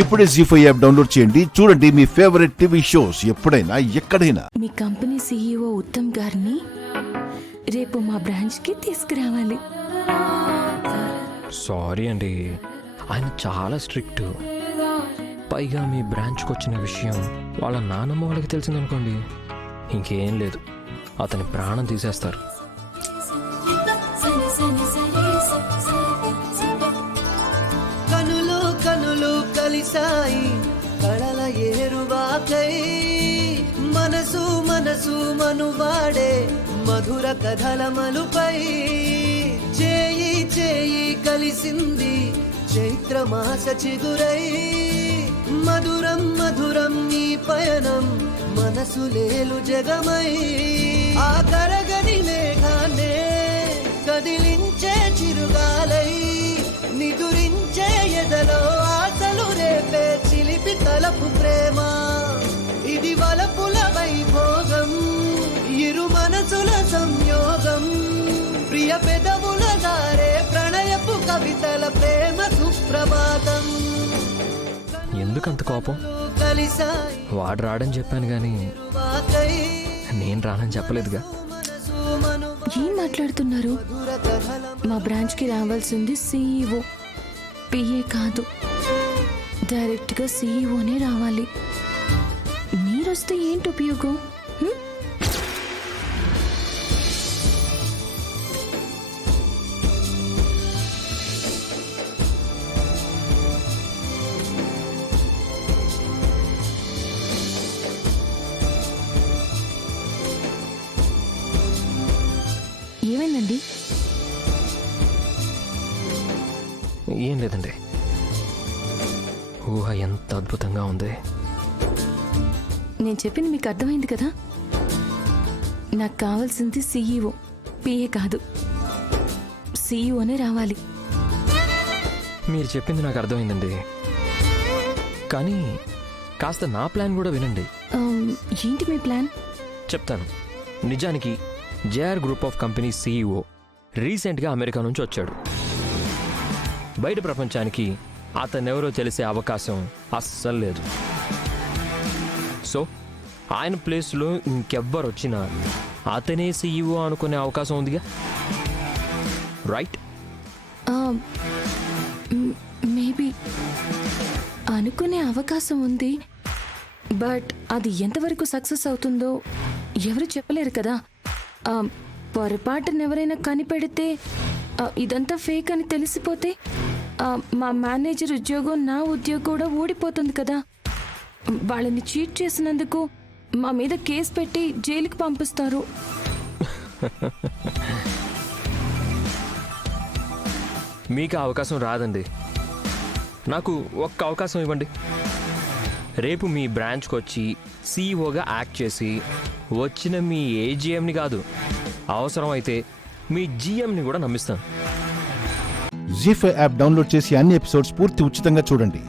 ఇప్పుడే జీ5 app download చేయండి. చూడండి మీ ఫేవరెట్ టీవీ షోస్ ఎప్పుడైనా ఎక్కడైనా. మీ కంపెనీ CEO ఉత్తమ్ గారిని రేపు మా బ్రాంచ్ కి తీసుకురావాలి. సారీ అండి, ఆయన చాలా స్ట్రిక్ట్. పైగా మీ బ్రాంచ్కి వచ్చిన విషయం వాళ్ళ నాన్నమ్మ వాళ్ళకి తెలిసిందనుకోండి, ఇంకేం లేదు, అతని ప్రాణం తీసేస్తారు. కనులు కనులు కలిసాయి కళల ఏరువాకై, మనసు మనసు మనువాడే మధుర కథల మలుపై, చేయి చేయి కలిసింది చైత్రమాస చిగురై, మధురం మధురం నీ పయనం మనసు లేలు జగమై, ఆ కరగని మేఘాన్నే కదిలించే చిరుగాలై, నిదురించే ఎదలో ఆశలు రేపే చిలిపి తలపు ప్రేమ, ఇది వలపుల వైభోగం ఇరు మనసుల సంయోగం, ప్రియ పెదవుల దారే ప్రణయపు కవితల ప్రేమ సుప్రభాతం. ఎందుకంత కోపం? వాడు రాడని చెప్పాను కానీ నేను రానని చెప్పలేదుగా. ఏం మాట్లాడుతున్నారు? మా బ్రాంచ్ కి రావాల్సింది CEO, PA కాదు. డైరెక్ట్ గా CEOనే రావాలి. మీరొస్తే ఏంటి ఉపయోగం? ఏమైందండి? ఏం లేదండి, ఊహ ఎంత అద్భుతంగా ఉంది. నేను చెప్పింది మీకు అర్థమైంది కదా? నాకు కావాల్సింది CEO, PA కాదు. CEOనే రావాలి. మీరు చెప్పింది నాకు అర్థమైందండి, కానీ కాస్త నా ప్లాన్ కూడా వినండి. ఏంటి మీ ప్లాన్? చెప్తాను. నిజానికి JR group of company CEO రీసెంట్గా అమెరికా నుంచి వచ్చాడు. బయట ప్రపంచానికి అతనెవరో తెలిసే అవకాశం అస్సలు లేదు. సో ఆయన ప్లేస్లో ఇంకెవ్వరు వచ్చినా అతనే CEO అనుకునే అవకాశం ఉందిగా, రైట్? మేబీ అనుకునే అవకాశం ఉంది, బట్ అది ఎంతవరకు సక్సెస్ అవుతుందో ఎవరు చెప్పలేరు కదా. పొరపాటున ఎవరైనా కనిపెడితే ఇదంతా ఫేక్ అని తెలిసిపోతే మా మేనేజర్ ఉద్యోగం, నా ఉద్యోగం కూడా ఊడిపోతుంది కదా. వాళ్ళని చీట్ చేసినందుకు మా మీద కేసు పెట్టి జైలుకి పంపిస్తారు. మీకు అవకాశం రాదండి. నాకు ఒక్క అవకాశం ఇవ్వండి. రేపు మీ బ్రాంచ్కి వచ్చి CEOగా యాక్ట్ చేసి వచ్చిన మీ AGMని కాదు, అవసరమైతే మీ GMని కూడా నమ్మిస్తాను. జీ5 యాప్ డౌన్లోడ్ చేసి అన్ని ఎపిసోడ్స్ పూర్తి ఉచితంగా చూడండి.